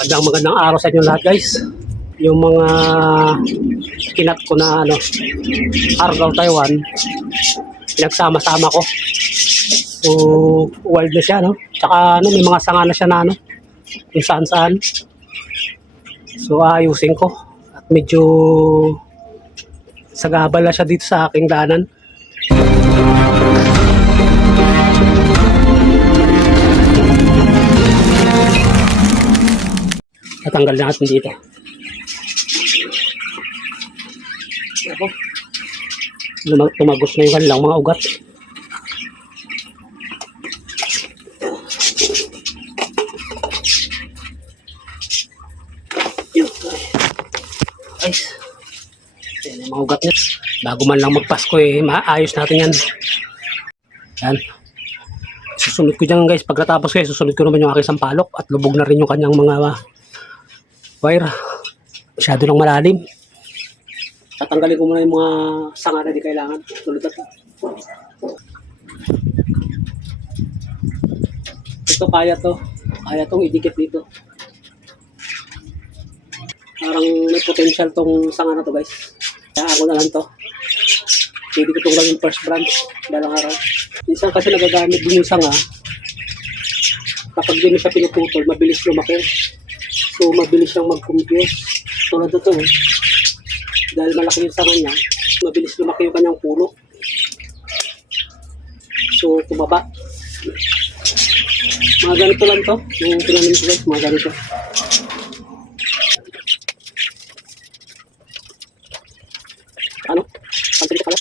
Magandang araw sa inyo lahat guys. Yung mga kinat ko na Argyle Taiwan, pinagsama-sama ko. So wild na siya Tsaka may mga sanga na siya na kung saan-saan. So ayusin ko. At medyo sagabal na siya dito sa aking daanan. Tatanggal natin dito. Ako. Tumagos na yung kanilang mga ugat. Ay. Yan yung mga ugat niya. Bago man lang magpasko maayos natin yan. Yan. Susunod ko dyan guys. Pagkatapos susunod ko naman yung aking sampalok. At lubog na rin yung kanyang mga wire. Masyado lang malalim. Tatanggalin ko muna yung mga sanga na di kailangan. Tulad ito. Ito kaya to. Kaya tong idikit dito. Parang may potential tong sanga na to guys. Kaya ako na lang to. Pwede ko itong gawing first branch. Dalang araw. Minsan kasi nagagamit din yung sanga. Kapag di mo siya pinuputol, mabilis lumaki. So mabilis siyang mag-compute. Tulad ito dahil malaki yung sanga niya, mabilis lumaki yung kanyang puno. So tumaba. Mga ganito lang to. Yung tinanim ko guys, mga ganito. Ano? Pantilis pala.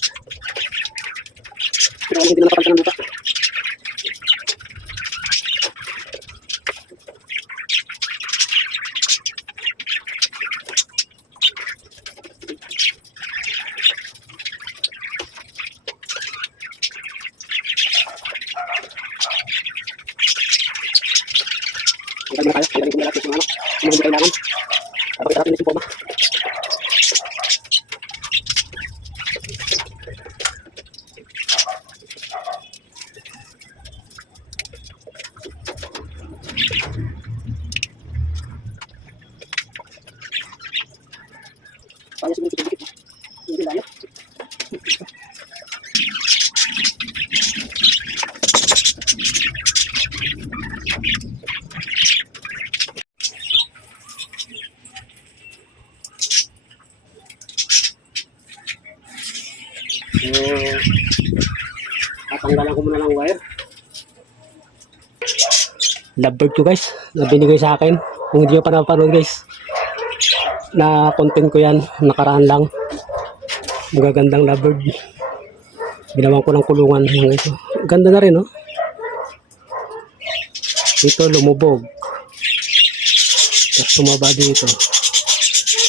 Pero hindi naman napalitan ng lupa. Kaya na tayo, kailangan ko na natin yung hindi kailangan. Kapag natin yung forma. Kaya siguro dikit. Hindi layo. So, tatanggalan ko muna ng wire. Lovebird ko guys, na binigay sa akin. Kung hindi ko pa napanood guys, na content ko yan, nakaraan lang. Magagandang lovebird. Ginawan ko ng kulungan ng ito. Ganda na rin Ito lumubog. Tapos tumaba dito.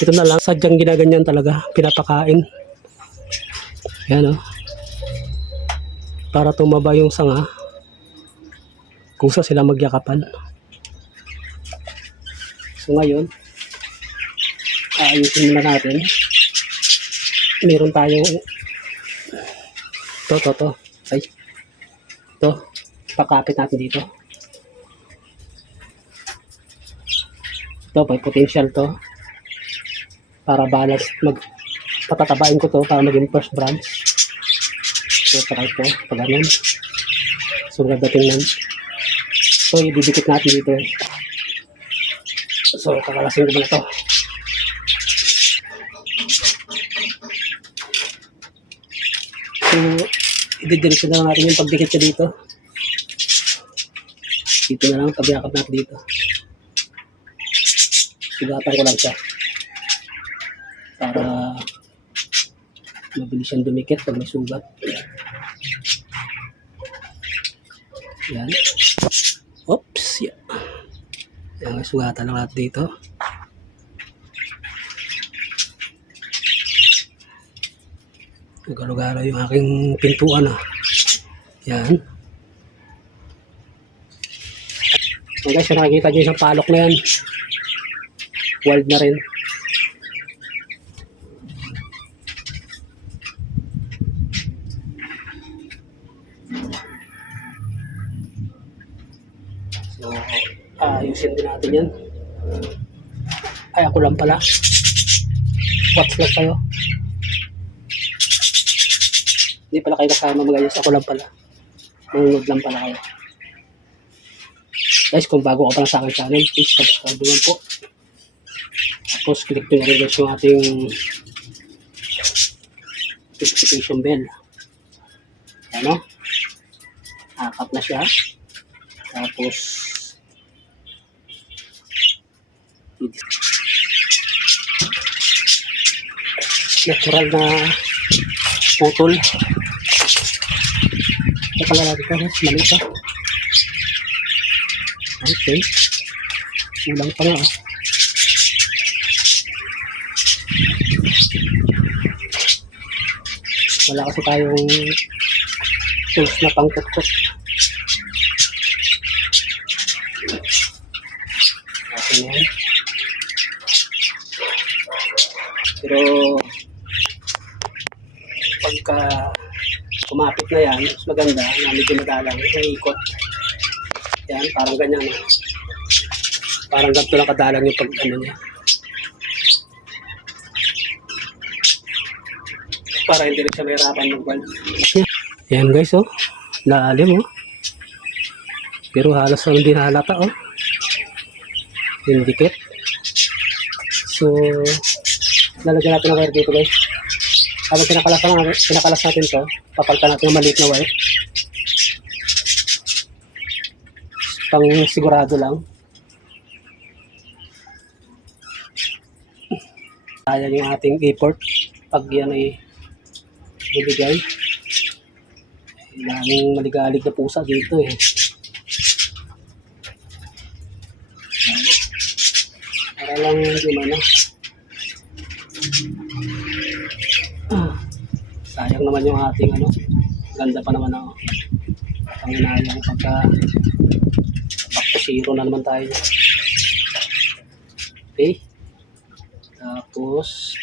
Ito na lang, sadyang ginaganyan talaga, pinapakain. Yan para tumaba yung sanga kung saan sila magyakapan. So ngayon ayusin muna natin. Meron tayong to ay to pakapit natin dito. To may potential to para balance patatabain ko to para maging first branch. So saka ito pag ganun. So dating nan so ididikit natin dito. So kakalasin ko muna to. So ididikit na lang natin yung pagdikit siya dito. Dito na lang pagyakap natin dito. Sugatan ko lang siya para mabilis siyang dumikit pag may sugat. Yan. Oops. Yan. Yan. Sugatan lang natin dito. Lugar-lugar yung aking pintuan Yan. So guys, nakikita nyo isang palok na yan. Wild na rin. So, ayusin din natin yan. Ay, ako lang pala. Watch lang kayo. Hindi pala kayo kasama mag-ayos. Ako lang pala. Manunod lang pala kayo. Guys, kung bago ka pa lang sa aking channel, please subscribe naman po. Tapos, click nyo na rin guys yung ating notification bell. Ano? Akap na siya. Tapos, natural na putol. Ito pala natin ito, mali ito. Okay. Ulang pa nga. Wala kasi tayong tools na pangkutkot. Okay na yan. Pero pagka kumapit na yan, mas maganda na medyo madalang may ikot. Yan, parang ganyan. Parang ganito lang kadalang yung pag ano niya. Para hindi rin siya mahirapan mag-valve. Yan guys, oh. Lalim, oh. Pero halos hindi nahalata, oh. Indicate. So, lalagyan natin ng wire dito guys. Habang pinakalas natin to, papalitan natin ng maliit na wire. Pang sigurado lang. Ayan yung ating import. Pag yan ay bibigay. Daming maligalig na pusa dito eh. Para lang yung sayang naman yung ating ganda pa naman ang panginayang pagka back to zero na naman tayo. Okay, tapos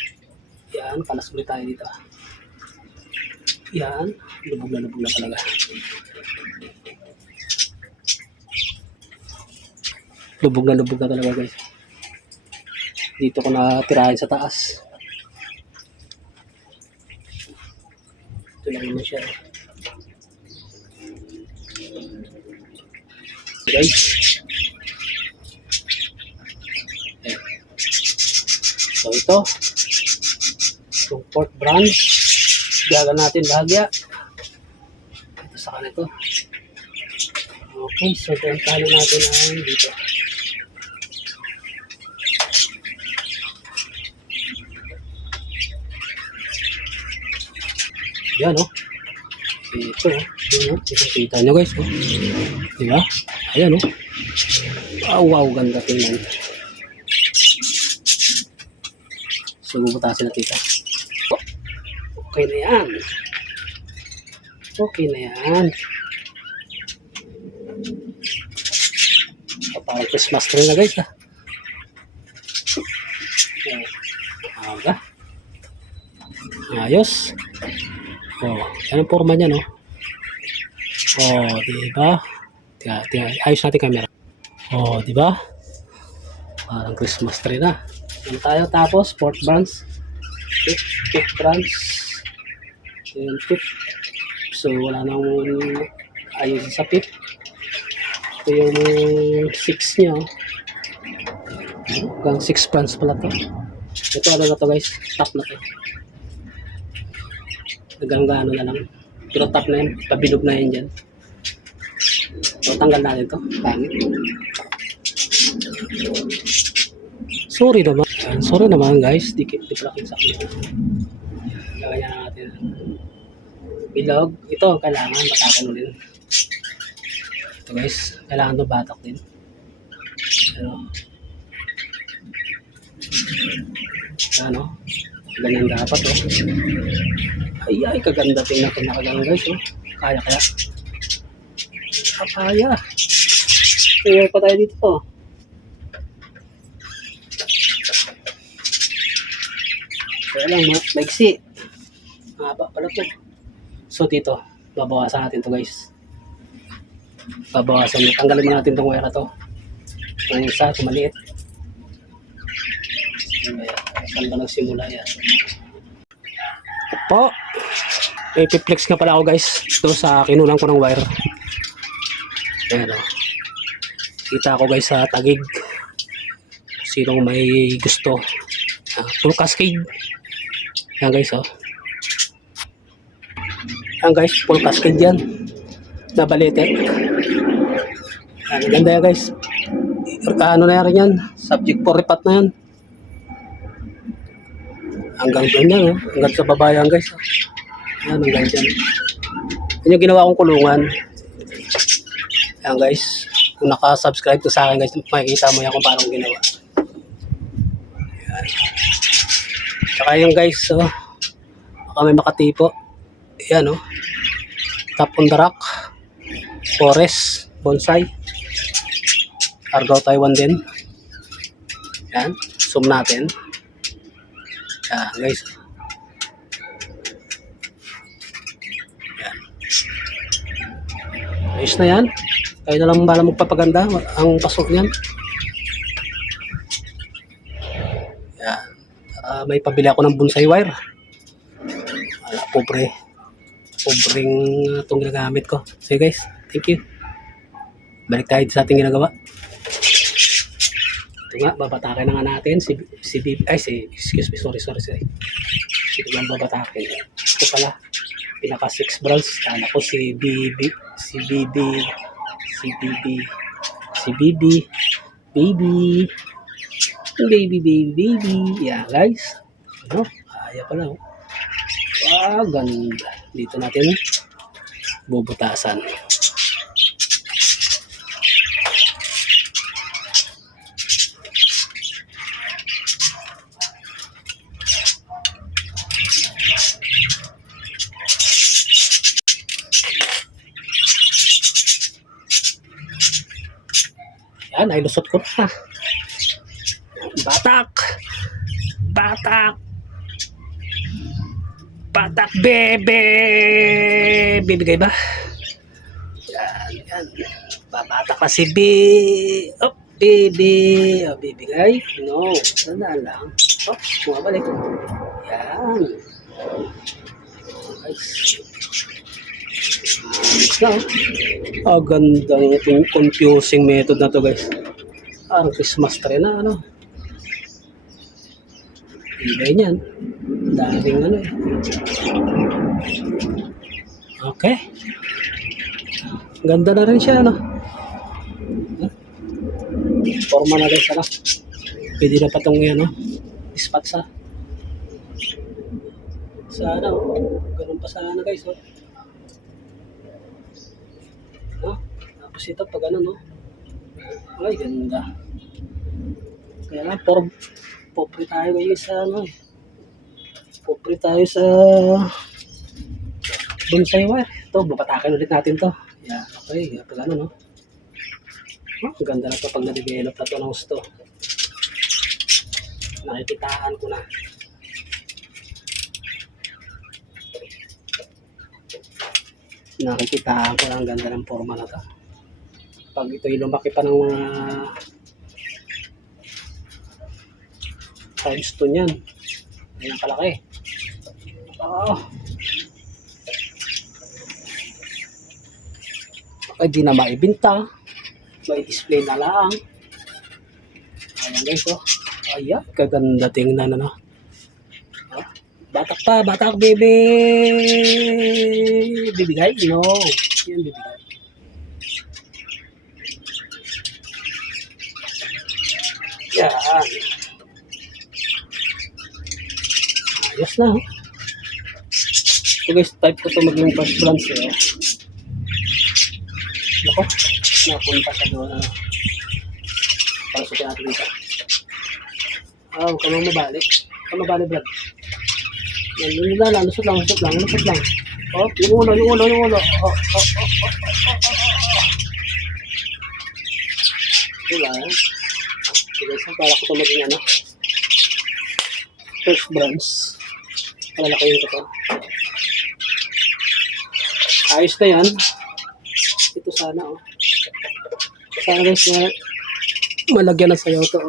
yan, palas ulit tayo dito. Yan, lubog na talaga. Lubog na talaga guys. Dito ko natirahin sa taas. Ito lang naman siya. Guys. So ito. Itong port branch. Gagal natin bahagya. Ito sa kanito. Okay, so ito ang talo natin ay dito. Yan, oh. Ito, oh. Kita nyo guys, oh. Diba? Ayan, oh. Wow, ganda tingnan. So, bubutasin natin ito. Okay na yan. Okay na yan. Parang Christmas tree na guys, ha. Aga. Ayos. Oh, yan ang forma niya, no? Oh, diba? Ayos natin camera. Oh, diba? Parang Christmas tree na. Yan tayo, tapos port branch. Fifth branch. Yan, fifth. So, wala nang ayos sa fifth. Ito yung 6 niya. Hanggang 6 branch pala to. Ito ano na to guys? Top na to. Hanggang gaano na lang. Pero top na yan. Pabilog na yan dyan. So, tanggal natin to. Pangit. Sorry naman. Sorry naman guys. Di pala kita sa akin. Gawin niya natin. Bilog. Ito kailangan. Batakan ulit. Ito guys. Kailangan ito batak din. Pero ano? Ganyan dapat, oh. Ay, kaganda tingnan ko nakagang guys, oh. Kaya. Kaya. Kaya pa tayo dito, oh. Kaya lang, maiksi. Mahaba pala to. So, dito, babawasan natin to guys. Babawasan. Tanggalin mo natin tong wire na to. Yung isa, maliit. Ayan. Saan ba nagsimula yan? Po. Ipiplex nga pala ako guys. Ito sa kinulang ko ng wire. Ayan o. Kita ko guys sa Tagig. Sinong may gusto. Full cascade. Ayan guys o. Ayan guys. Full cascade yan. Nabalete. Ayan. Ganda yan guys. Ano na yan. Subject for repat na yan. Hanggang doon yan. Hanggang sa babayan guys. Ayan, hanggang dyan. Yan yung ginawa kong kulungan. Ayan guys. Kung naka-subscribe to sa akin guys, makikita mo yan kung paano ginawa. Ayan. Tsaka yung guys, baka may makatipo. Ayan Top on the rock. Forest. Bonsai. Argao Taiwan din. Ayan. Zoom natin. Ayan guys. Ayos na yan. Kayo na lang bala magpapaganda ang pasok niyan. Yan. May pabili ako ng bonsai wire. Pobreng itong ginagamit ko. So guys, thank you. Balik tayo sa ating ginagawa. Ito nga, babatakin na nga natin excuse me, sorry. Ito nga babatakin. Ito pala, pinaka 6 branch. Kala ko si BB, baby. Yeah, guys. Kaya pala. Ganda. Dito natin bubutasan. Yan, ay lusot ko na. Batak, bebe! Bibigay ba? Yan. Babatak na si baby. Bibigay? No, sandaan lang. Bumabalik. Yan. Gandang confusing method na to guys. Parang Christmas tree na ibay niyan. Daming Okay. Ganda na rin siya Forma na rin siya Pwede na pa itong ispat sa ganun pa sana guys Tapos ito pag ay ganda. Kaya lang popre tayo guys popre tayo sa bonsai wire. Ito babatakin ulit natin to. Yeah, okay. Pag ganda na to pag na-develop na to ng gusto. Nakikitaan ko na. Nakikitaan ko na ang ganda ng forma na to. Pag ito'y lumaki pa ng mga times 2 niyan. Ayan kalaki. Ay di na maibinta. May display na lang. Ayan guys Ayan, kaganda tingnan Batak baby. Bibigay? No. Yan bibigay. Yan. Ayos na So guys, type ko ito maging first branch Nako, napunta sa doon Pasukin natin dito huwag ka nang mabalik Brad Lusot lang yung ulo Diba So guys, para ko ito maging first branch Malalakihin ko ito ayos na yan ito sana sana guys malagyan ng sayaw ito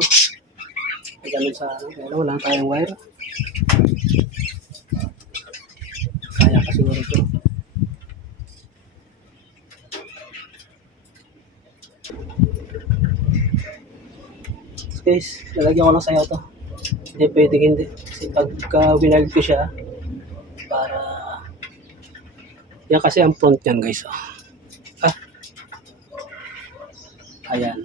ganun sa ano. Pero wala tayong wire. Kaya kasi siguro ito. Guys, lalagyan ko lang sa'yo to. Hindi pwedeng hindi. Kasi pagka winalig ko siya, para yan kasi ang front niyan guys. Oh. Ah. Ayan.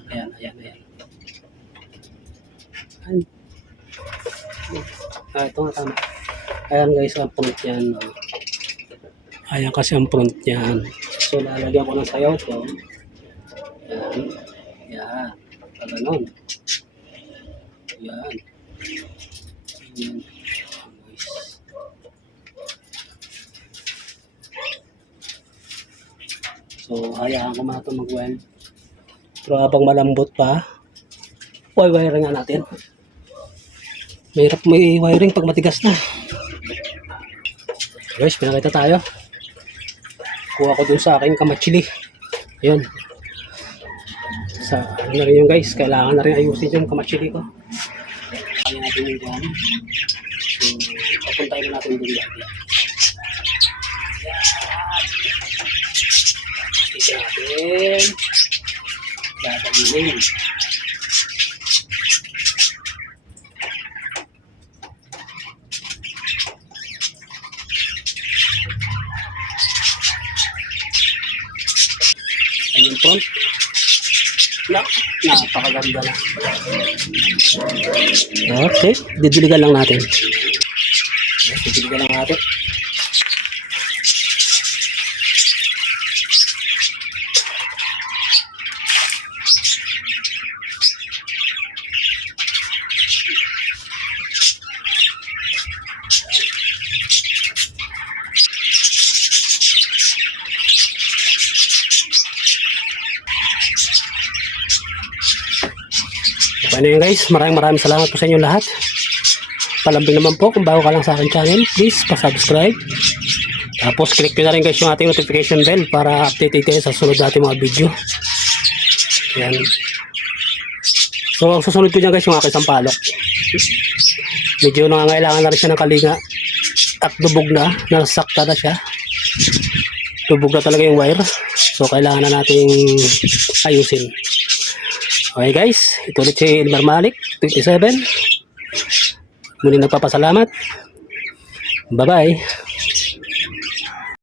Ito nga tama. Ayan guys, ang front niyan. Oh. Ayan kasi ang front niyan. So lalagyan ko ng sayaw to. Yan. Ganun. Yan. So, hayaan ko muna ito mag-weld. Pero habang malambot pa, wiring nga natin. Mahirap may wiring pag matigas na. Guys, pinakita tayo. Kuha ko dun sa aking kamachili. Ayun. Sa ano na rin yung guys, kailangan na rin ayusin yung kamachili ko. Kaya natin yung dyan. So, papuntayin na natin dun lagi. Ito natin. Dadalhin. Ayan yung front. Napakaganda na. Okay, didiligan lang natin. Didiligan lang natin. Ano yun guys, maraming salamat po sa inyo lahat. Palambing naman po, kung bago ka lang sa akin channel, please pa-subscribe. Tapos click nyo na rin guys yung ating notification bell para update kayo sa sunod natin mga video. Yan. So ang susunod ko dyan guys yung aking sampalok. Medyo nangangailangan na rin siya ng kalinga at lubog na, nasakta na siya. Lubog na talaga yung wire. So kailangan na nating ayusin. Okay guys, ito ulit si Elmer Malik, 27. Muli nagpapasalamat. Bye-bye.